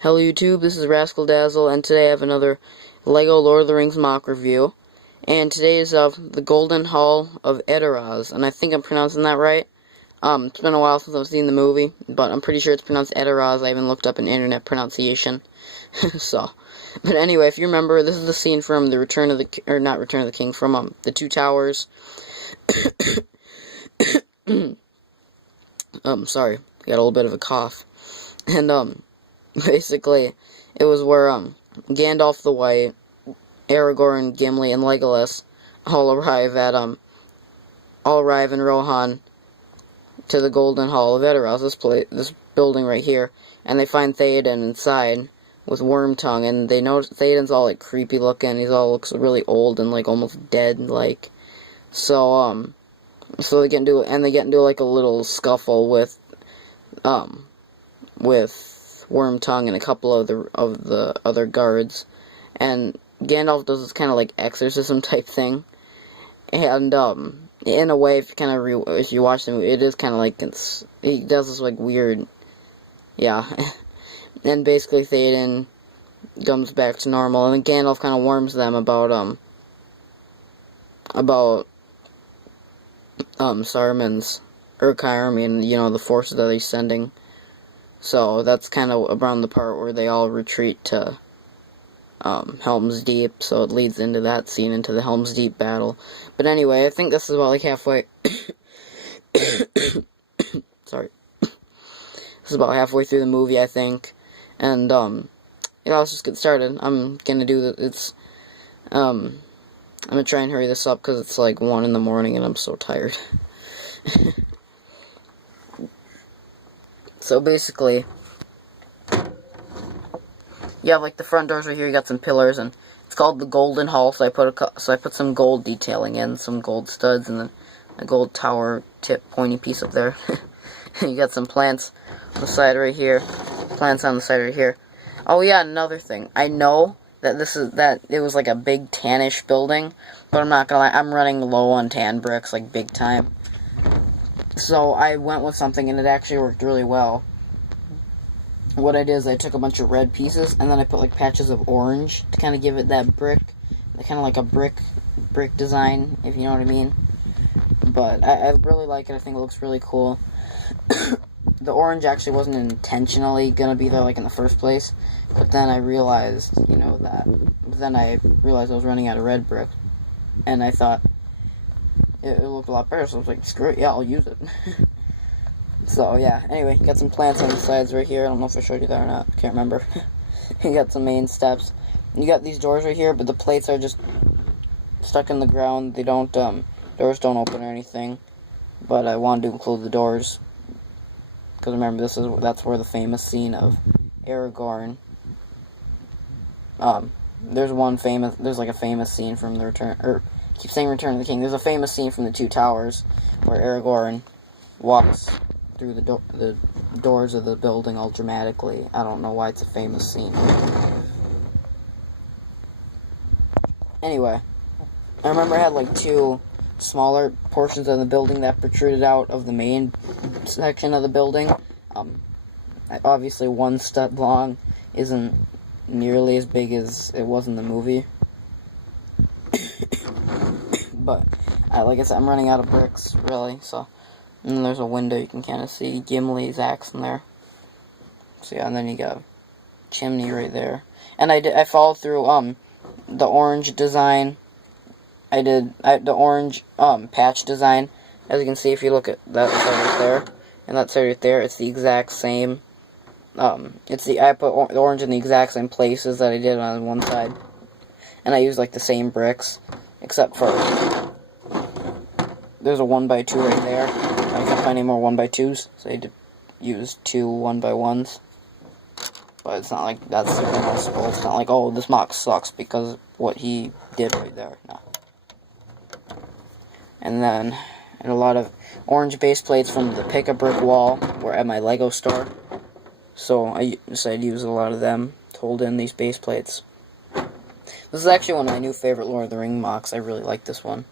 Hello YouTube, this is Rascal Dazzle, and today I have another LEGO Lord of the Rings MOC review. And today is of the Golden Hall of Edoras, and I think I'm pronouncing that right. It's been a while since I've seen the movie, but I'm pretty sure it's pronounced Edoras. I even looked up an internet pronunciation. But anyway, if you remember, this is the scene from the Return of the, or not Return of the King, from the Two Towers. Sorry, got a little bit of a cough. And basically, it was where Gandalf the White, Aragorn, Gimli, and Legolas all arrive in Rohan to the Golden Hall of Edoras, this building right here, and they find Theoden inside with Wormtongue, and they notice Theoden's all like creepy looking. Looks really old and like almost dead, like. So they get into like a little scuffle with Wormtongue and a couple of the other guards, and Gandalf does this kind of like exorcism type thing, and in a way, if you watch the movie, it is kind of like he does this like weird, yeah, and basically Theoden comes back to normal, and then Gandalf kind of warns them about Saruman's Uruk army and the forces that he's sending. So that's kind of around the part where they all retreat to Helm's Deep, so it leads into that scene, into the Helm's Deep battle. But anyway, I think this is about like halfway. Sorry. This is about halfway through the movie, I think. And let's just get started. I'm gonna do I'm gonna try and hurry this up because it's like 1 in the morning and I'm so tired. So basically, you have like the front doors right here. You got some pillars, and it's called the Golden Hall. So I put some gold detailing in, some gold studs, and then a gold tower tip pointy piece up there. You got some plants on the side right here. Plants on the side right here. Oh yeah, another thing. I know that it was like a big tannish building, but I'm not gonna lie. I'm running low on tan bricks, like big time. So I went with something, and it actually worked really well. What I did is I took a bunch of red pieces, and then I put like patches of orange to kind of give it that brick, kind of like a brick design, if you know what I mean. But I really like it. I think it looks really cool. The orange actually wasn't intentionally gonna be there like in the first place, but then I realized, Then I realized I was running out of red brick, and I thought it looked a lot better, so I was like, screw it, yeah, I'll use it. So, yeah, anyway, got some plants on the sides right here. I don't know if I showed you that or not. Can't remember. You got some main steps. You got these doors right here, but the plates are just stuck in the ground. They don't, doors don't open or anything. But I wanted to include the doors. Because remember, that's where the famous scene of Aragorn. There's like a famous scene from the Return of the King. There's a famous scene from the Two Towers where Aragorn walks through the doors of the building all dramatically. I don't know why it's a famous scene. Anyway, I remember I had like 2 smaller portions of the building that protruded out of the main section of the building. Obviously 1 stud long isn't nearly as big as it was in the movie. But, like I said, I'm running out of bricks, really, so. And then there's a window, you can kind of see Gimli's axe in there. So yeah, and then you got a chimney right there. And I followed through, the orange design. The orange, patch design. As you can see, if you look at that side right there, and that side right there, it's the exact same, I put the orange in the exact same places that I did on one side. And I used, like, the same bricks, except for there's a 1x2 right there. I can't find any more 1x2s, so I had to use 2 1x1s. But it's not like that's super noticeable. It's not like, oh, this MOC sucks because of what he did right there. No. And then, a lot of orange base plates from the pick-a-brick wall were at my Lego store. So I decided to use a lot of them to hold in these base plates. This is actually one of my new favorite Lord of the Rings MOCs. I really like this one.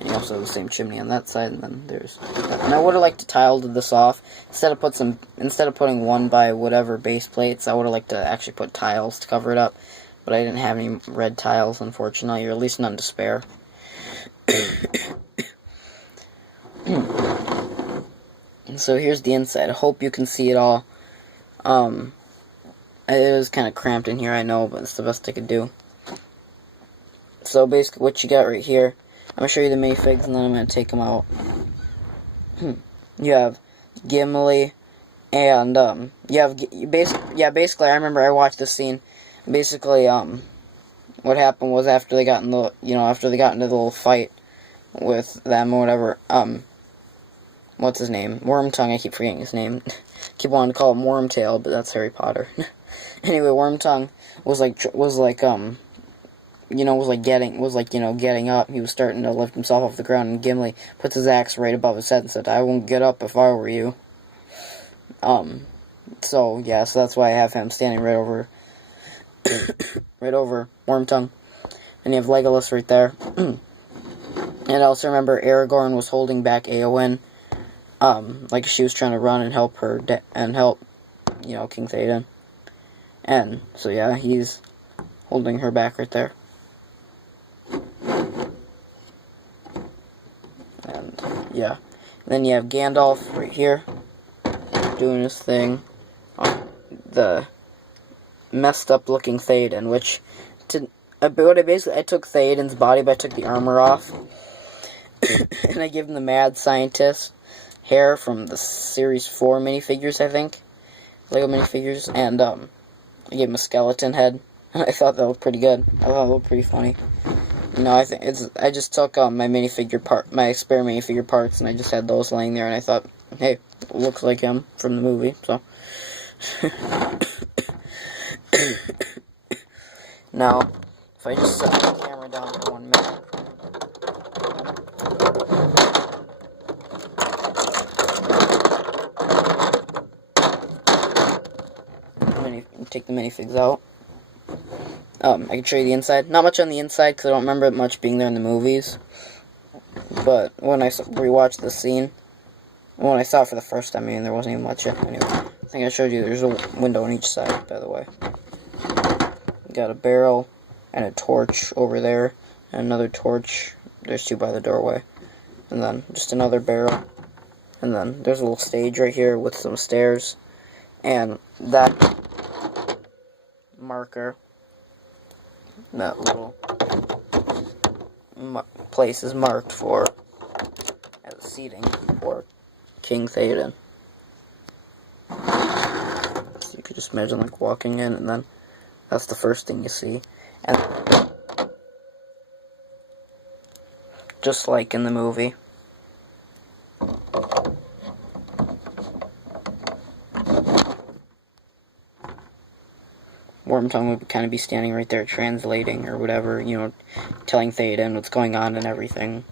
And you also have the same chimney on that side, and then there's that. And I would have liked to tiled this off. Instead of putting one by whatever base plates, I would have liked to actually put tiles to cover it up. But I didn't have any red tiles, unfortunately, or at least none to spare. And so here's the inside. I hope you can see it all. It was kind of cramped in here, I know, but it's the best I could do. So basically what you got right here, I'm going to show you the minifigs and then I'm going to take them out. You have Gimli and basically I remember I watched this scene. Basically what happened was after they got in the into the little fight with them or whatever, what's his name? Wormtongue, I keep forgetting his name. Keep wanting to call him Wormtail, but that's Harry Potter. Anyway, Wormtongue was getting up. He was starting to lift himself off the ground, and Gimli puts his axe right above his head and said, "I won't get up if I were you." So that's why I have him standing right over Wormtongue. And you have Legolas right there. And I also remember Aragorn was holding back Eowyn, like she was trying to run and help her, King Theoden. And, so he's holding her back right there. And, then you have Gandalf right here, doing his thing. The messed up looking Theoden, I took Theoden's body, but I took the armor off. And I gave him the Mad Scientist hair from the Series 4 minifigures, I think. Lego minifigures. And, I gave him a skeleton head. And I thought that looked pretty good. I thought it looked pretty funny. I just took my spare minifigure parts, and I just had those laying there, and I thought, hey, it looks like him from the movie, so. Now, if I just set the camera down for 1 minute. Take the minifigs out. I can show you the inside. Not much on the inside, because I don't remember it much being there in the movies. But when I rewatched the scene, when I saw it for the first time, there wasn't even much. Anyway, I think I showed you there's a window on each side, by the way. Got a barrel and a torch over there, and another torch. There's two by the doorway. And then just another barrel. And then there's a little stage right here with some stairs. And that marker, that little place is marked for as seating for King Theoden. So you could just imagine walking in, and then that's the first thing you see. And just like in the movie. Wormtongue would kind of be standing right there translating or whatever, telling Theoden what's going on and everything.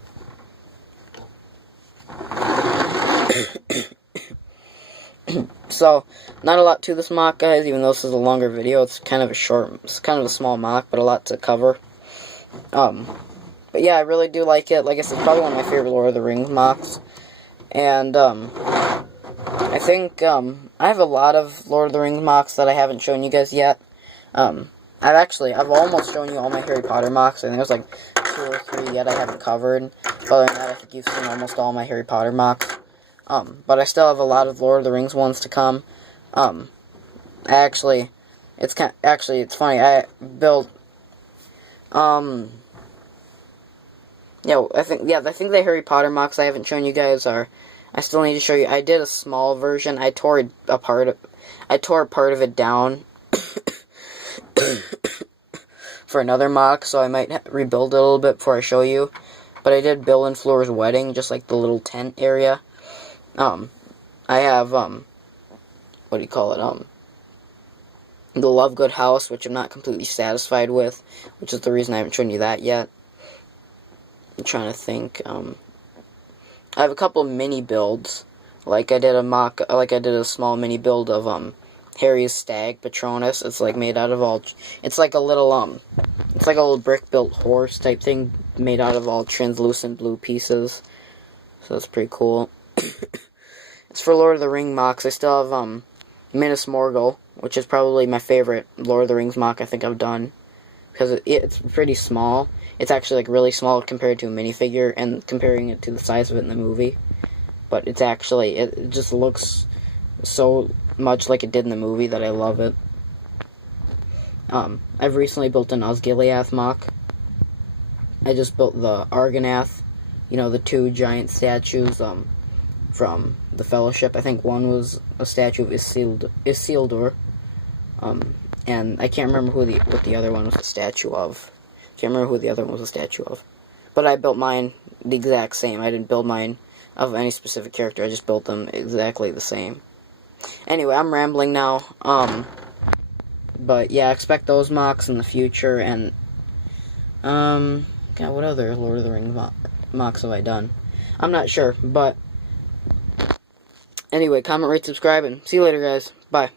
So, not a lot to this MOC, guys, even though this is a longer video. It's kind of a small MOC, but a lot to cover. But yeah, I really do like it. Like I said, it's probably one of my favorite Lord of the Rings MOCs. And, I think, I have a lot of Lord of the Rings MOCs that I haven't shown you guys yet. I've almost shown you all my Harry Potter MOCs, and there's 2 or 3 yet I haven't covered. But other than that, I think you've seen almost all my Harry Potter MOCs. But I still have a lot of Lord of the Rings ones to come. It's funny, I built, I think the Harry Potter MOCs I haven't shown you guys I still need to show you. I did a small version. I tore a part of it down for another MOC, so I might rebuild it a little bit before I show you. But I did Bill and Flora's wedding, just like the little tent area. I have, the Lovegood house, which I'm not completely satisfied with, which is the reason I haven't shown you that yet. I'm trying to think, I have a couple of mini builds, I did a small mini build of, Harry's stag Patronus. It's made out of it's like a little brick built horse type thing made out of all translucent blue pieces. So that's pretty cool. As for Lord of the Rings MOCs, I still have Minas Morgul, which is probably my favorite Lord of the Rings MOC I think I've done. Because it's pretty small. It's actually like really small compared to a minifigure, and comparing it to the size of it in the movie. But it's actually, it just looks so much like it did in the movie that I love it. I've recently built an Osgiliath MOC. I just built the Argonath, you know, the two giant statues from the Fellowship. I think one was a statue of Isildur, and I can't remember what the other one was a statue of. Can't remember who the other one was a statue of. But I built mine the exact same. I didn't build mine of any specific character. I just built them exactly the same. Anyway, I'm rambling now. But yeah, expect those MOCs in the future, and God, what other Lord of the Rings MOCs have I done? I'm not sure, but anyway, comment, rate, subscribe, and see you later, guys. Bye.